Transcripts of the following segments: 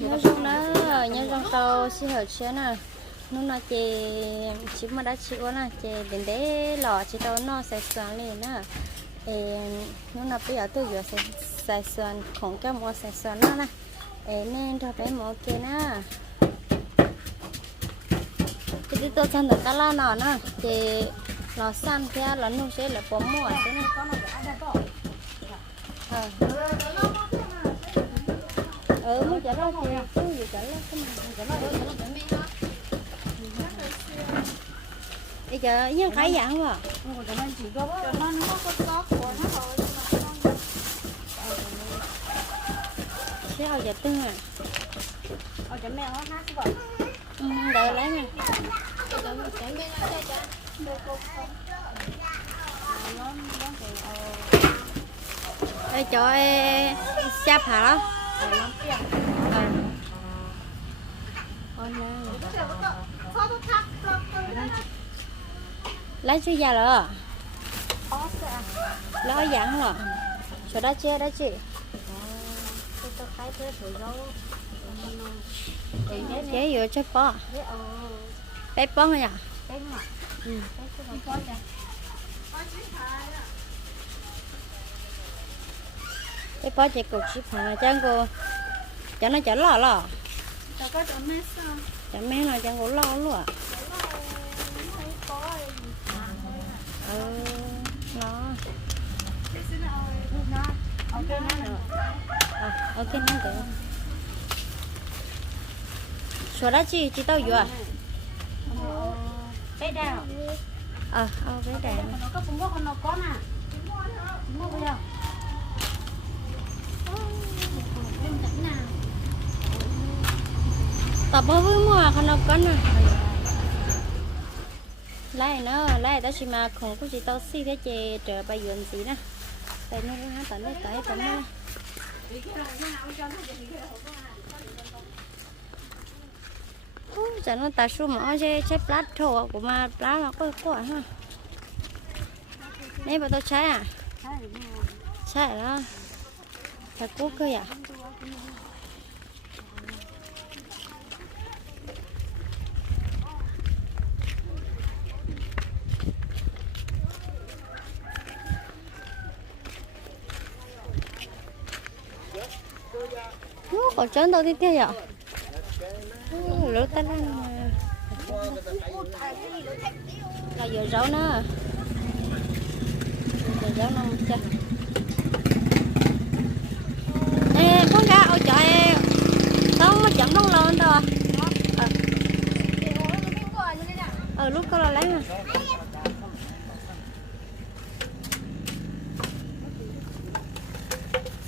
nhớ rong đó, nhớ rong tàu xí hở chế nè. Nó nói chị chỉ mà đã chịu nè chị đến đấy lò chị tàu nó sẽ xoắn lên nè ê nó nói bây giờ tôi vừa sẽ sẽ xoắn, không cái mua sẽ xoắn nó nè. Nên cho bé mua kia nè. Chị đi tôi chân được cái la nọ nè. Chị lò xanh kia là nung chế là bỏ mua thế nè. Ờ ừ mới chở đó thì cứ gì chở đó cái này chở đó Đi chợ, nhưng phải dạng mà sẽ ao giờ tưng à ừ, đợi lấy nè đây cho em xếp hả đó ờ Ôi nè lấy chưa già rồi. Lo dặn rồi chỗ đó che đó chị. Chế vừa chế bó bé bó thôi à ừ. Bé bó chị cục ship hàng chẳng cô cho nó chở lò lò. Chở mấy là chẳng cô lo luôn à ừ nó à, ok nè được. Số đó chị chị tao vừa? Bé đào. ờ ờ bé đẹp Nó có cũng có con nó có nè. Mua bây giờ. tập bơ với mua không đâu có nè lấy nó lấy đó chỉ mà không có gì tao xí thế chị trở bây giờ gì nè tại nó hả tại nó tại tại nó chả nó tại số mà chơi chơi plát thổ của mà plát nó có có ha nè bà tao trái à trái đó thật cú cơ à Còn trốn đâu đi lửa tay lên mà. Là giờ rau nữa. Giờ rau nó chưa? Ê, con gà ở chợ ê. Tao mà chậm đông lên đâu à? Ờ. Ờ, lúc có là lấy mà.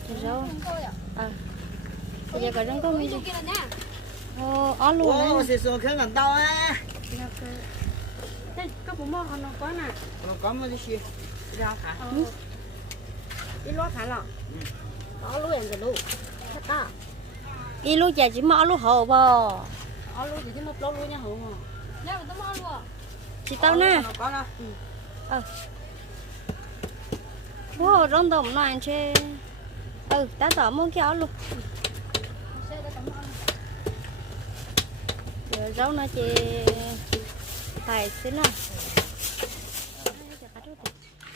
Giờ rau. Ờ. Bây giờ có rau có gì? Ồ, ó luôn đấy. xì xùa khá gần tao á Thế có cũng mua con nó có nè. Nó có mà đi xì Rau hả? Đi lo thả lọ. Đó luôn rồi luôn. Thật đó. Đi lúc giờ chỉ mò lúc hồ bò. Đó luôn chứ một lô luôn nha hổ mà. Nè, tao mua luôn. Chị tao nè. Có nè Wow, rong đồng anh chê. Ừ, ta tỏ muốn kéo luôn. Giờ rau nó chị phải xin nào.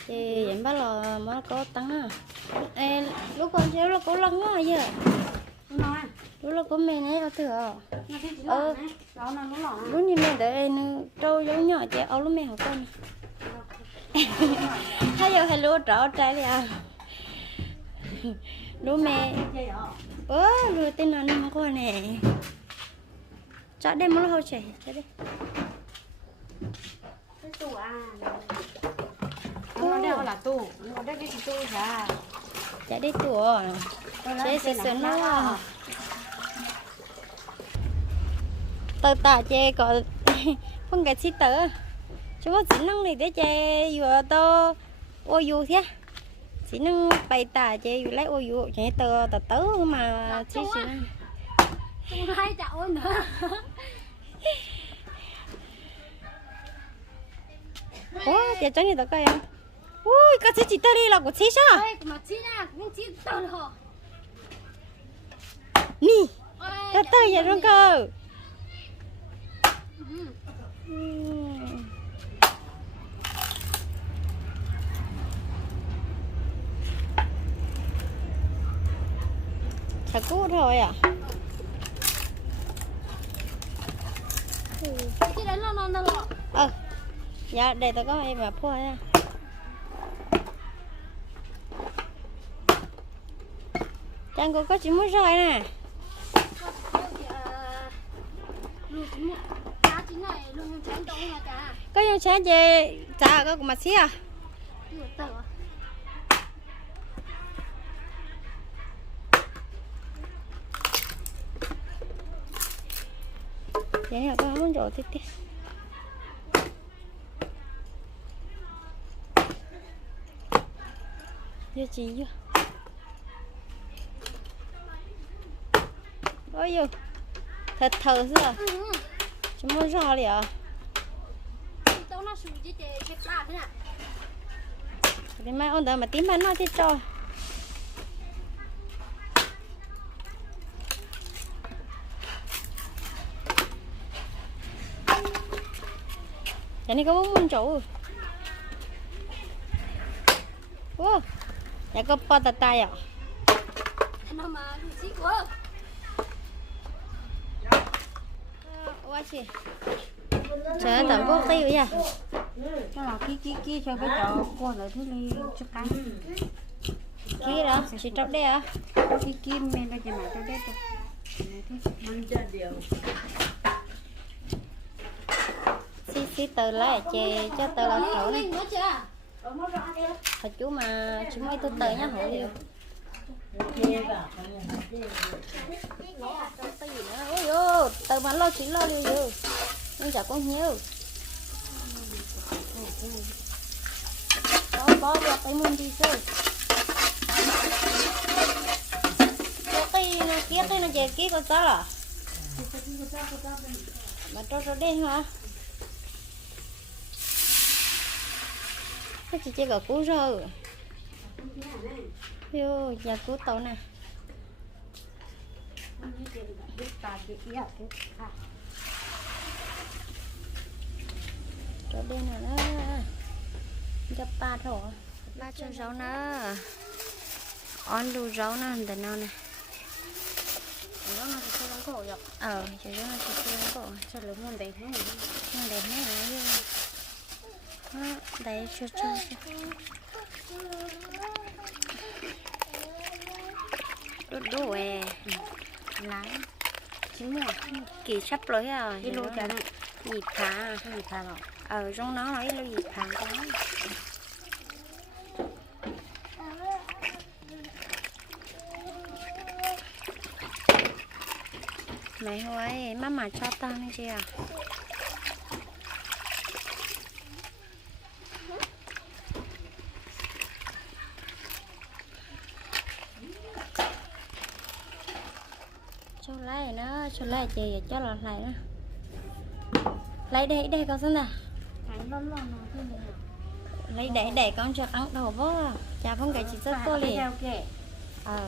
Chị em bắt là mới có tăng à. Ê, lúc con chéo là có lăng á giờ. Lúc là có mẹ này ở thừa. ờ nó. Lúc như mẹ để nó trâu giống nhỏ chị ở lúc mẹ học con. Hay giờ hay lúa trỏ trái đi à. Lúa mẹ ơ rồi tên nó nó có nè cho đem nó hậu chảy cho đi Cái tủ à. Nó đeo là tủ. Nó đeo cái tủ ra. chạy đi tủa chế sẽ sớm nó tờ tả chê có không cái gì tờ chúng nó chỉ năng này để chê vừa to ô dù thế. Chỉ năng bày tả chê vừa lấy ô dù chê tờ tờ tớ mà chỉ chỉ năng Không hai chậu nữa. Ủa chị cho người ta coi em ui cái gì chỉ tờ đi là của chị sao Ê, mà chi nè, cũng chi tao rồi. nì Ê, từ từ vậy rong cơ Ừm. Thật cú thôi à cái đấy nó nó nó lọ ờ dạ để tôi có em mà phô nha. Chẳng cô có chỉ muốn rồi nè. Cá này luôn có những chén gì chả có mà xí à được tờ vậy là con muốn rồi tiếp tiếp giờ chị vô ôi vô thật thờ xưa chúng muốn ra liền tao nó sụt chứ để chết ba thế nào? Thì mai ôn đợi mà tím mà nó chết cho Dạ này có muốn muốn chủ. Wow Dạ có tay à? Nó mà được xí quá Quá chị? Trời tầm vô tiêu nha nó là kí kí kí cho cái chợ qua lại thứ đi cho cá Kí đó, chị trọc đây à kí kí ra cho mày cho đấy cho Mang cho điều. Tờ lại chè cho tờ là khẩu này Thật chú mà chú mấy tôi tờ nhá hổ liêu Tờ Ôi dô, tờ mà lo chỉ lo liêu dô Nhưng chả có nhiều Có bó bó cái môn đi nó kia cái nó chè kia có sao à? Mà cho cho đi hả Cái chị chơi gà cú rồi Yo, nhà cú tàu nè. Cho đi nè. Nó Cho ba thổ. Ba cho rau nè. On đủ rau nè, để nó nè. Nó là cái đóng cổ rồi Ờ, chỉ rau nè, chỉ rau cổ cho lớn hơn đấy thế này Nó đẹp thế nó Đấy, cho cho cho. Đút đu à lái chín mùa Kỳ sắp lối à cái lô chả này. Dịp thả. Gì thà rồi Ờ, trong nó nói là dịp thả đó Mày ơi, má mà cho tao nữa chưa? Cho lại nó, cho lại chị cho lọt lại nữa. Lấy đây, đây con thế này Lấy để để con cho ăn đầu vô. Chà phong cái chị rất cô liền. Ờ.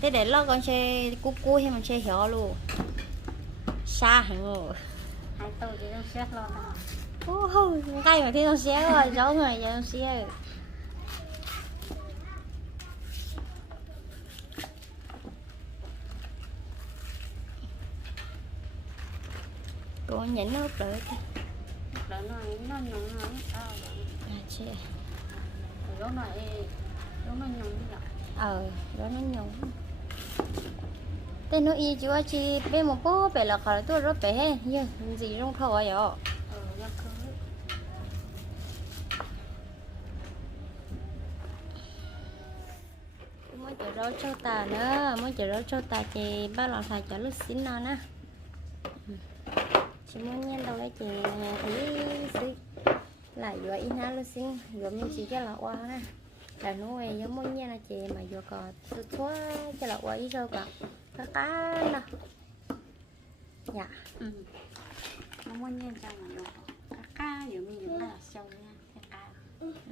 Thế để lo con chơi cu cu hay mình chơi hiểu luôn. Xa hẳn rồi. hai tôi thì đang xét lo Ô, cái mà thấy con xe rồi, cháu người giờ con xe. Cô nhảy nó rồi đó nó nó nhung nó à À chị. đó nó đó nó nhung Ờ, đó nó nhung. Tên nó y chú chị bên một bố bé là khỏi tôi rất bé. Như gì trong khẩu vậy? ờ nó mới chờ rau cho ta nữa mới chờ rau cho ta chị ba lần phải cho lúc xin nó nè. Chị muốn nhanh đâu đấy chị thấy xí lại vừa in ha lúc xin vừa mình chỉ cho là qua nè là nuôi giống muốn nhanh là chị mà vừa còn số số cho là qua ít rồi cả cá cá nè dạ. Ừ. Nó muốn nhiên cho mà nó cá cá giờ mình dùng là sâu nha cá cá.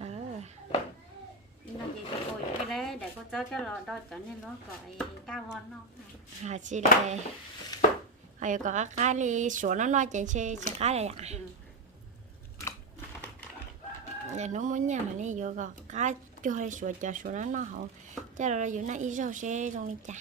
Ờ. Nó chỉ cho cô cái đấy để cô cho cho lò đo cho nên nó gọi cao hơn nó. À chị đây hay có cái đi xuống nó nói chuyện chơi chơi cái này ạ. Ừ. nhà nó muốn nhà mà đi vô có cái cho hay xuống cho xuống nó nó hậu cho rồi là nó ít xe trong đi chả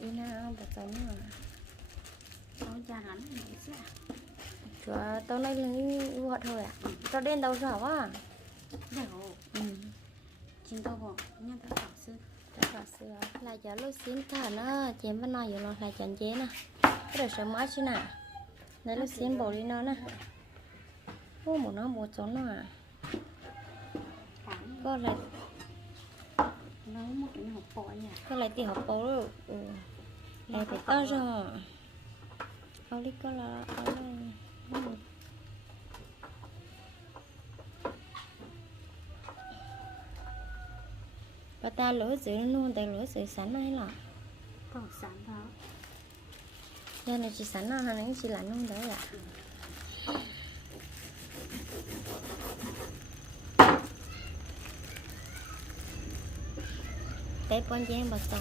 đi nào bà tao nữa nó cha lắm này chứ Chúa, tao nay lấy vọt thôi ạ. Tao đen đâu rõ quá. Đâu. Ừ. Tao bỏ, nhưng là cho lúc xin thả nó, chém bắt nó rồi nó là chẳng chế nè. Cái đời sớm mới chứ nè. Nãy lúc xin bỏ đi nó nè. Ô, một nó một chó nó à. Có lại nó một cái hộp bò nhỉ. Có lại tiền học ừ. bò rồi. này phải to rồi. Hãy subscribe cho kênh Ghiền Mì Gõ Để không bỏ lỡ những video hấp dẫn bà ta lỡ giữ luôn tại lỡ giữ sẵn hay là tổ sản đó. Giờ này chỉ sẵn nó hay chỉ là luôn đấy ạ tế con chén bật sò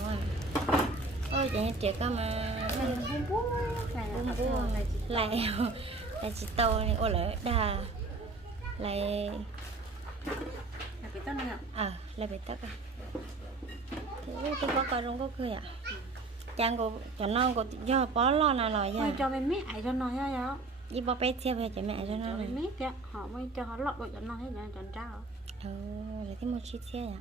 ôi chị trẻ có mà. Không này chị lại lại chị to này ô lại đà lại là cái tên nào ờ lại bị tắc à. Thế tôi có coi không có cười à chàng cô cho nó cô do bó lo nào mới nha. Cho bên mẹ ai cho nó nhá nhá đi bó bé theo về cho mẹ cho nó này. mẹ kìa họ mới cho họ lọt đội cho nó hết rồi cho trao ừ. Lại thêm một chiếc xe à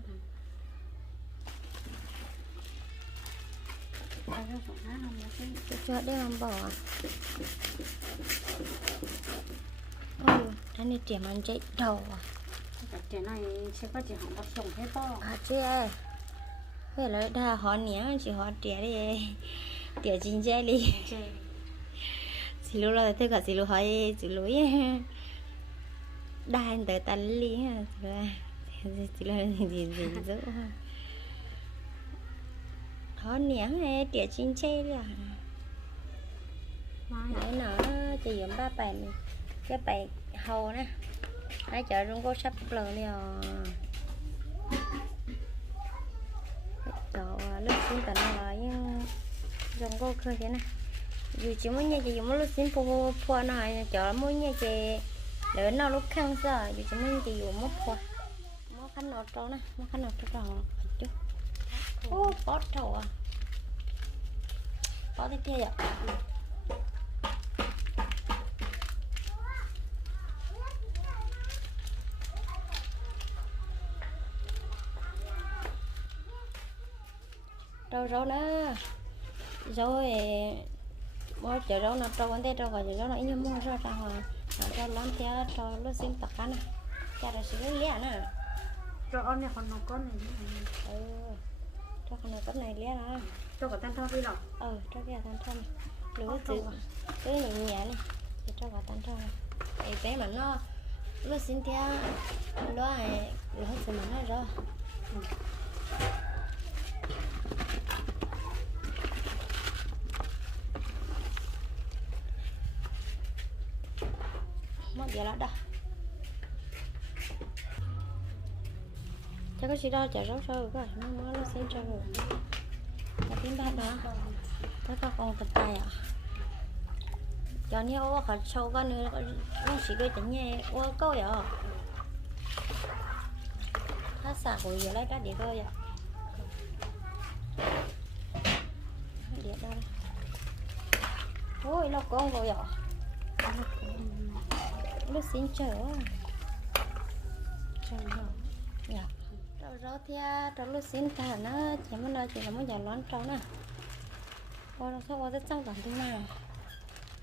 cái tôi cho đây làm bỏ à anh đi trẻ ăn chạy đầu à? Trẻ này sẽ có chỉ họ bắt sủng hết to à à? Vậy là đà họ nhé chỉ họ trẻ đi. Trẻ chính chế đi. Trẻ xí lú là tôi cả xí lú hỏi xí lú đa anh tới tán lý ha xí lú xí lú gì gì dữ họ nhé trẻ chính chế đi à. Nãy nó chỉ dùng ba bài này. Cái bài hầu nè. Ai chợ luôn có sắp lờ rồi, chợ lúc xin tận là nhưng có quốc khơi thế này dù chỉ muốn nhà chị dùng lúc xin phô phô này chợ muốn nhà chị để nó lúc khăn sợ dù chỉ muốn chị dùng một phô. Một khăn nọ trâu nè một khăn nọ trâu trâu chút. Ô bót trâu à. Bót tiếp theo vậy rau rau nữa rồi mua chợ rau nó trâu vấn đề trâu gọi rau nó ít mua rau trâu nó trâu lắm theo trâu lúc xin tắc cá nè. Cha xử lý lẻ nè. Cho con này còn nó con này ừ trâu con này con này lẻ đó. Cho cả tan thao đi lòng ừ trâu kia tan trâu này lúa từ từ nhẹ nhẹ này thì trâu cả tan trâu này bé mà nó lúc xin theo này lúa từ mà nó rồi mất giờ là đâu chỉ đó chả rau sơ các nó mới nó xin cho rồi. Là tiếng ba đó nó có con tập tay à cho nên ô khẩn sâu con nữa con chỉ cái chỉnh nhẹ ô câu vậy hát xả của giờ lấy ra để coi vậy để đây. Ôi, nó con rồi vậy nó xin chờ trời ơi dạ rồi rồi thì trong lúc xin ta nó. Chỉ muốn nói chuyện là muốn giờ lón trong nè. Ôi nó sao có rất trong bản tin nào?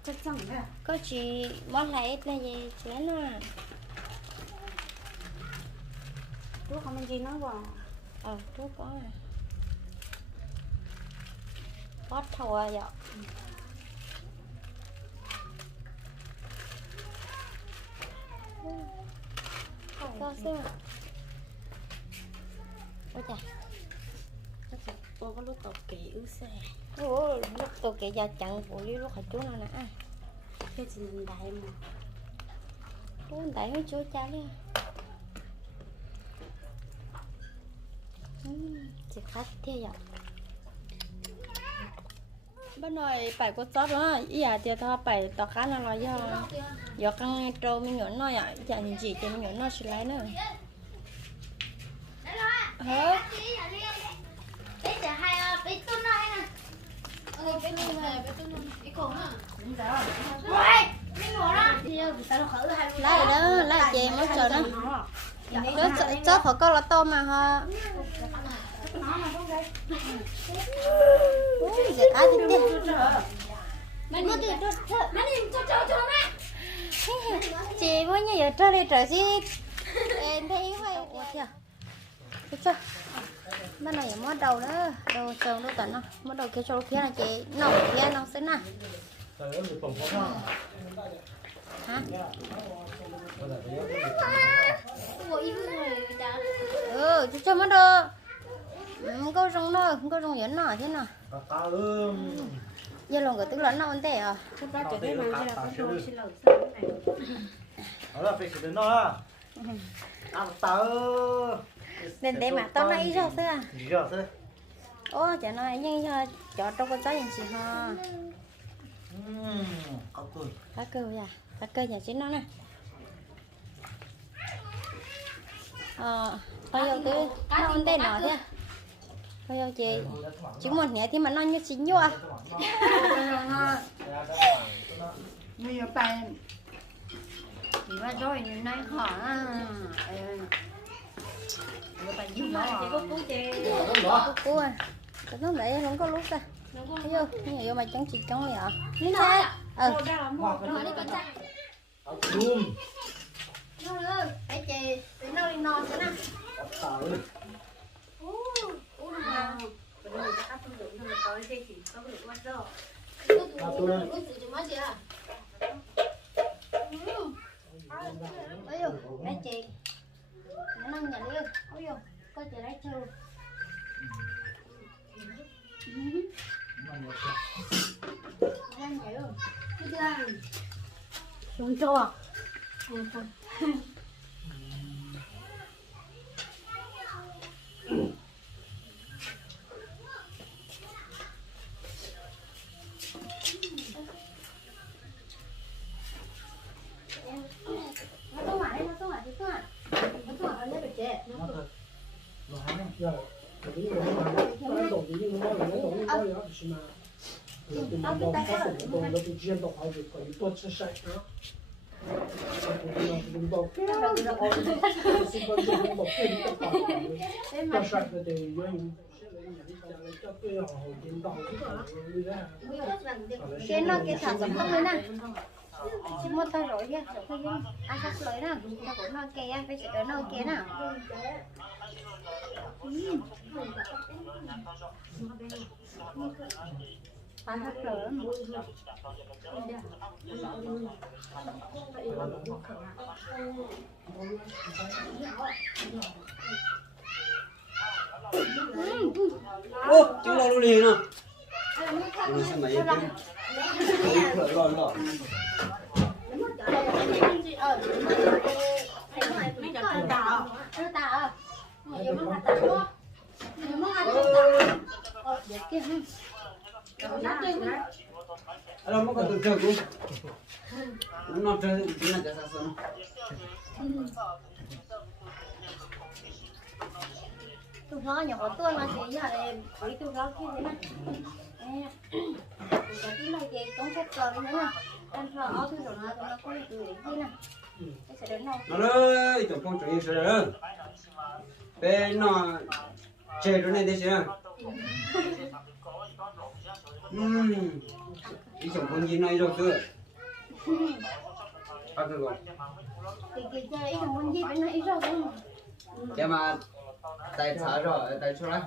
Chắc chắn đấy có chị món lại là gì chị nè chú không bên gì nó vào ờ chú có à. Có thầu à dạ. Có xem ôi chà chắc chắn cô có lúc tàu kỹ ư xe. Ô lúc tôi kể giờ chẳng phụ lý lúc hỏi chú nào nè? Thế chỉ nhìn đại mà. Chú tại mấy chú cha đi chỉ khách thế vậy? Bên này phải có chót đó ý à thì tao phải tao cá là lo do do căng trâu mình nhổn à giờ nhìn chị thì mình nhổn nói sẽ lấy nữa hả? Lấy đó. Lấy chị mới chờ nó có chót họ có là tôm mà ha Ui, giờ cá thì tiếc chị mới như giờ trở đi trở gì em thấy vậy cái chưa? Bên này mất đầu nữa đầu trồng đâu tận nó mất đầu kia cho kia là chị. Nấu kia nấu xíu nè. Hả? Ừ chú cho mất đâu không có rong đâu không có rong nhẫn nào thế nào? Giờ lòng cái tức là nó vấn đề à? Lúc đó chỉ thấy mà là có đồ chỉ là này nên để mà tao nói ra xưa. Ô chả nói nhưng cho cho trong con trái gì chị ha cá cơ ya cá cơ nhà chính nó nè. Ờ bây giờ tôi nó vấn đề nó thế bây giờ chị. Chỉ một nhẹ thì mà nó như chính vô à bây giờ bài thì mà rồi nay khó à bây giờ gì nó chỉ có cú à. Cái nó để không có lúc ta thấy vô nhưng mà vô mà chống chị chống vậy à nín ra ờ đồ ra một rồi đi con trai. Nó ơi để chị để nó đi non thế nè Ôi dồi, lấy chị Nó nâng nhận đi Ôi dồi, coi chị lấy chưa? Nâng nhận luôn Cái thứ hai Xuống cho à Nó Cái nó cái thằng cũng không lên nè chỉ một tay rồi nha, không lên Ăn sắc lưới nè, nó cũng nó kè, phải chỉ ở nơi kia nè Ăn sắc lưới ô chúng lo luôn đi nữa à. Ủa, sao mày vậy? Không phải. Nó tạo Nó Mà giờ nó ăn để kia ha Nó Alam mo ka to jago. Ano ta ina ka sa son. tôi lo nhỏ mà chị giờ em bị tôi lo kia thế này cái này thì cũng phép cờ nữa nè em rồi nó nó có từ đến nè cái sẽ đến đâu Nó ơi, rồi. Rồi này đấy chứ. Ừm. Ý tổng công gì này rồi cơ. bắt cơ rồi. thì cái chơi ý tổng công gì bên này rồi không Cái mà tài thả rồi, tài cho đấy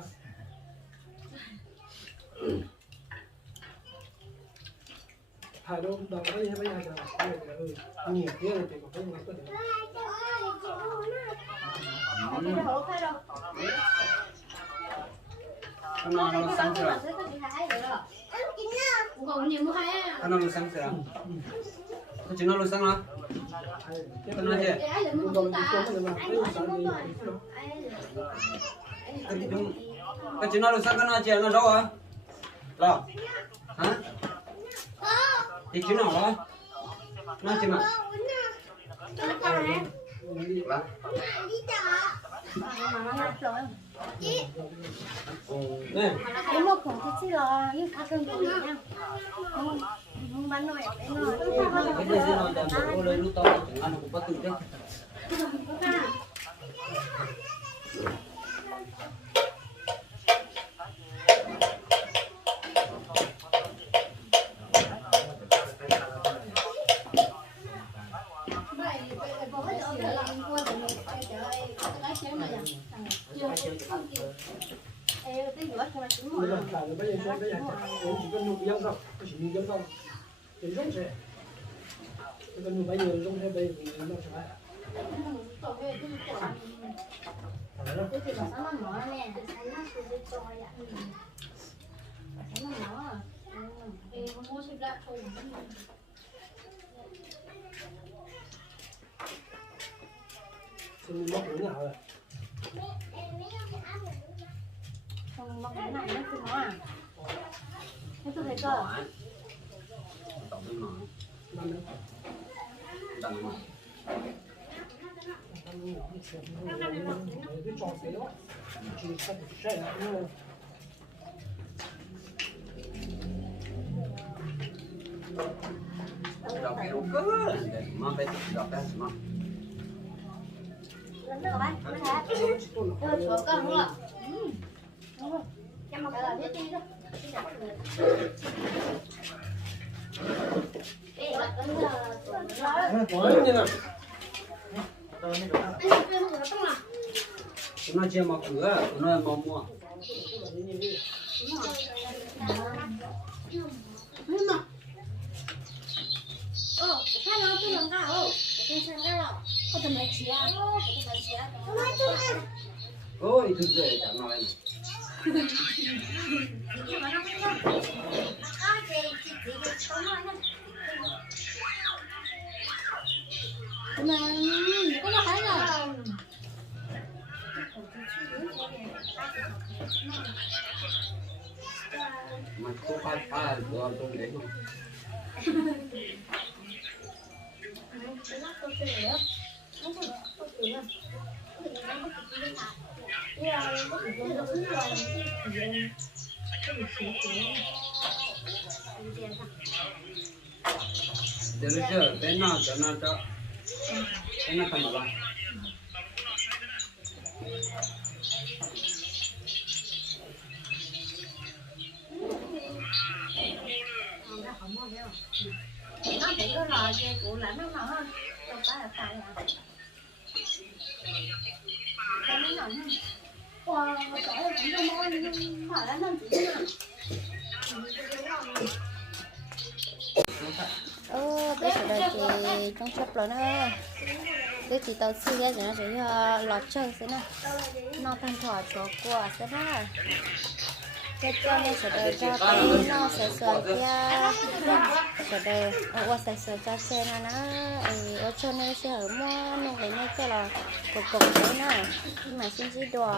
바로 나가야 해봐야 하잖아. 니 얘를 되고 그런 거 같거든. 하나는 상수라. 이거 언니 뭐 해? 하나는 상수라. 그 진로로 상아. 끝나지. 그 진로로 상가나지 않아 나와. 나. 아? đi chú nào đó nó chú nào đi cái một khủng thì chỉ là những cá cơm bùi nhau, không bán nổi bán nổi, cái này thì nồi đầm bùi lên lúc to ăn cũng bắt tự đấy cũng chỉ cần dùng dân không chỉ dùng dân không cần bây giờ giống thế, bây giờ nó sẽ lại xin mất nữa nào rồi? Không mong cái này nó cứ nó à? Thế tôi thấy cơ tổng năm nữa đằng mà cái trò thế đó chỉ cần sẽ là đọc cái đúng cơ mà giờ đọc cái mà. Lần nữa bạn mới thế chúa cần không ạ? em mặc cái là thiết đi 我那睫毛哥，我那毛毛。哦，我看到不能干哦，我先上班，我怎么骑啊？我怎么骑啊？我来就。哦，你就是在干嘛？Mà có là phải rồi. mà có phải phải rồi tôi đấy không bên nào cho nó cho bên nào nó chỉ có lò dê cụ là nó hơn phải là à cái nó Wow, trời ơi, cũng chỉ ờ bây giờ đây thì trong shop rồi nó cái thì tao xưa cái nó sẽ lọt chơi thế nào nó thành thỏ chỗ của thế nào cái cho nên sẽ để cho cái nó sẽ sửa kia sẽ để ở sẽ sửa cho xe nó nó ở cho nên sẽ ở mua nông cái này cho là cục cục thế nào nhưng mà xin chỉ đùa